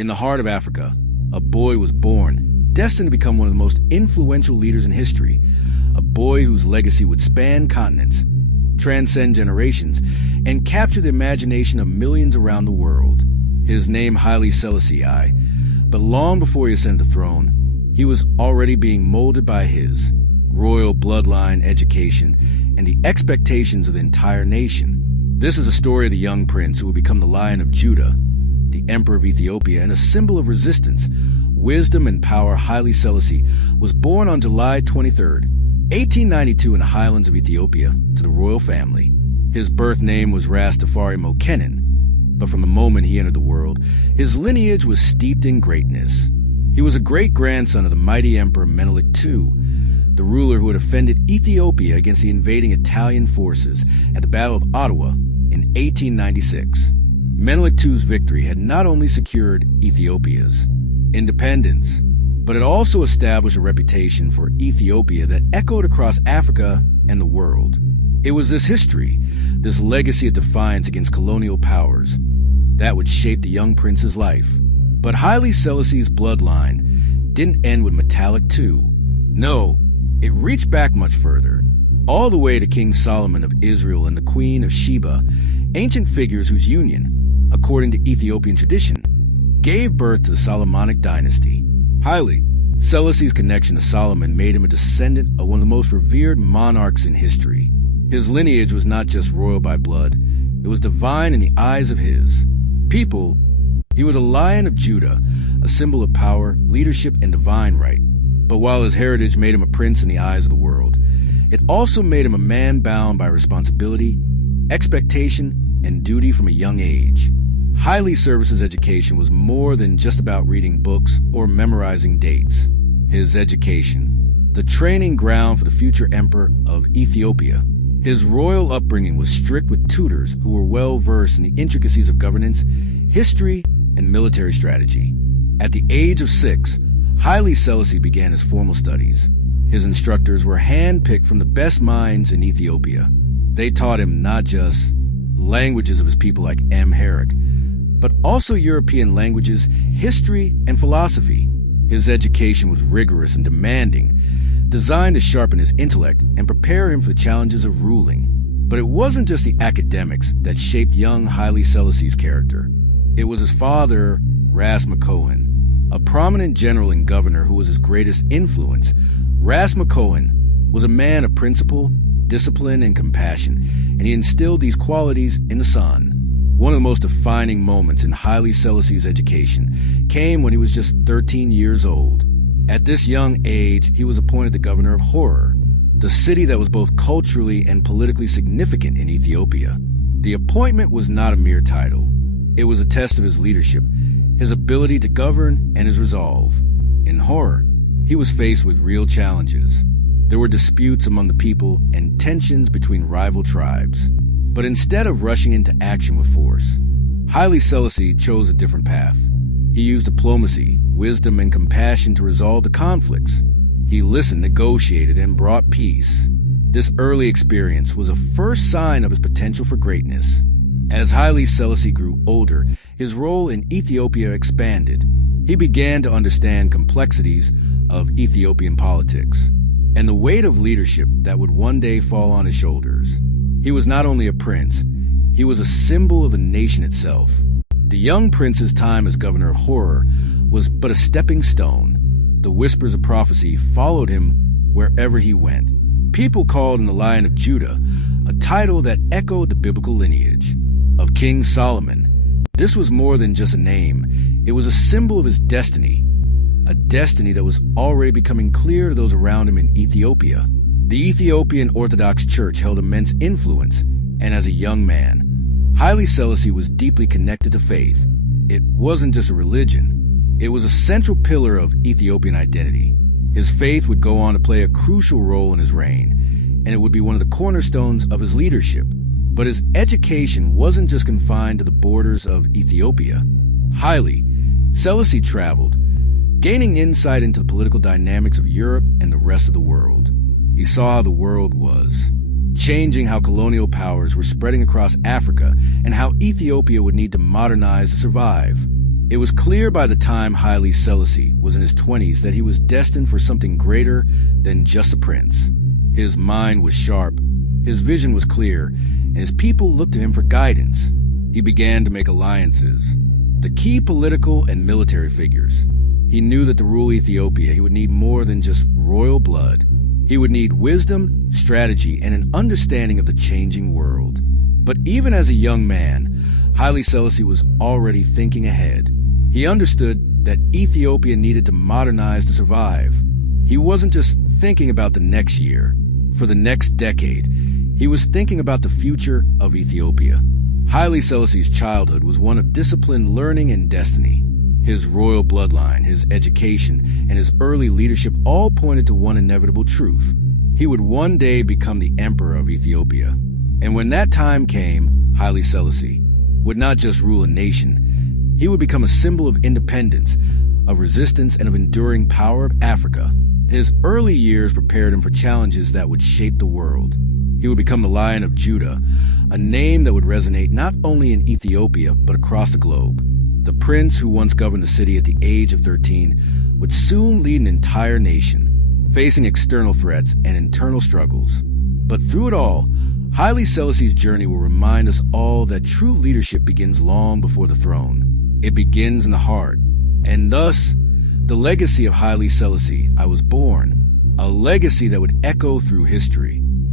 In the heart of Africa, a boy was born, destined to become one of the most influential leaders in history, a boy whose legacy would span continents, transcend generations, and capture the imagination of millions around the world. His name Haile Selassie, but long before he ascended the throne, he was already being molded by his royal bloodline, education, and the expectations of the entire nation. This is a story of the young prince who would become the Lion of Judah, the Emperor of Ethiopia, and a symbol of resistance, wisdom, and power. Haile Selassie was born on July 23, 1892 in the highlands of Ethiopia to the royal family. His birth name was Tafari Makonnen, but from the moment he entered the world, his lineage was steeped in greatness. He was a great-grandson of the mighty Emperor Menelik II, the ruler who had defended Ethiopia against the invading Italian forces at the Battle of Adwa in 1896. Menelik II's victory had not only secured Ethiopia's independence, but it also established a reputation for Ethiopia that echoed across Africa and the world. It was this history, this legacy of defiance against colonial powers, that would shape the young prince's life. But Haile Selassie's bloodline didn't end with Menelik II. No, it reached back much further, all the way to King Solomon of Israel and the Queen of Sheba, ancient figures whose union, according to Ethiopian tradition, gave birth to the Solomonic dynasty. Haile Selassie's connection to Solomon made him a descendant of one of the most revered monarchs in history. His lineage was not just royal by blood, it was divine in the eyes of his people. He was a Lion of Judah, a symbol of power, leadership, and divine right. But while his heritage made him a prince in the eyes of the world, it also made him a man bound by responsibility, expectation, and duty from a young age. Haile Selassie's education was more than just about reading books or memorizing dates. His education, the training ground for the future emperor of Ethiopia. His royal upbringing was strict with tutors who were well-versed in the intricacies of governance, history, and military strategy. At the age of 6, Haile Selassie began his formal studies. His instructors were hand-picked from the best minds in Ethiopia. They taught him not just languages of his people like Amharic, but also European languages, history, and philosophy. His education was rigorous and demanding, designed to sharpen his intellect and prepare him for the challenges of ruling. But it wasn't just the academics that shaped young Haile Selassie's character. It was his father, Ras Makonnen, a prominent general and governor who was his greatest influence. Ras Makonnen was a man of principle, discipline, and compassion, and he instilled these qualities in the son. One of the most defining moments in Haile Selassie's education came when he was just 13 years old. At this young age, he was appointed the governor of Harar, the city that was both culturally and politically significant in Ethiopia. The appointment was not a mere title. It was a test of his leadership, his ability to govern, and his resolve. In Harar, he was faced with real challenges. There were disputes among the people and tensions between rival tribes. But instead of rushing into action with force, Haile Selassie chose a different path. He used diplomacy, wisdom, and compassion to resolve the conflicts. He listened, negotiated, and brought peace. This early experience was a first sign of his potential for greatness. As Haile Selassie grew older, his role in Ethiopia expanded. He began to understand complexities of Ethiopian politics and the weight of leadership that would one day fall on his shoulders. He was not only a prince, he was a symbol of the nation itself. The young prince's time as governor of Harar was but a stepping stone. The whispers of prophecy followed him wherever he went. People called him the Lion of Judah, a title that echoed the biblical lineage of King Solomon. This was more than just a name. It was a symbol of his destiny, a destiny that was already becoming clear to those around him in Ethiopia. The Ethiopian Orthodox Church held immense influence, and as a young man, Haile Selassie was deeply connected to faith. It wasn't just a religion, it was a central pillar of Ethiopian identity. His faith would go on to play a crucial role in his reign, and it would be one of the cornerstones of his leadership. But his education wasn't just confined to the borders of Ethiopia. Haile Selassie traveled, gaining insight into the political dynamics of Europe and the rest of the world. He saw how the world was changing, how colonial powers were spreading across Africa, and how Ethiopia would need to modernize to survive. It was clear by the time Haile Selassie was in his 20s that he was destined for something greater than just a prince. His mind was sharp, his vision was clear, and his people looked to him for guidance. He began to make alliances, the key political and military figures. He knew that to rule Ethiopia, he would need more than just royal blood. He would need wisdom, strategy, and an understanding of the changing world. But even as a young man, Haile Selassie was already thinking ahead. He understood that Ethiopia needed to modernize to survive. He wasn't just thinking about the next year. For the next decade, he was thinking about the future of Ethiopia. Haile Selassie's childhood was one of disciplined learning and destiny. His royal bloodline, his education, and his early leadership all pointed to one inevitable truth. He would one day become the Emperor of Ethiopia. And when that time came, Haile Selassie would not just rule a nation. He would become a symbol of independence, of resistance, and of enduring power of Africa. His early years prepared him for challenges that would shape the world. He would become the Lion of Judah, a name that would resonate not only in Ethiopia, but across the globe. The prince who once governed the city at the age of 13 would soon lead an entire nation, facing external threats and internal struggles. But through it all, Haile Selassie's journey will remind us all that true leadership begins long before the throne. It begins in the heart. And thus, the legacy of Haile Selassie, I was born, a legacy that would echo through history.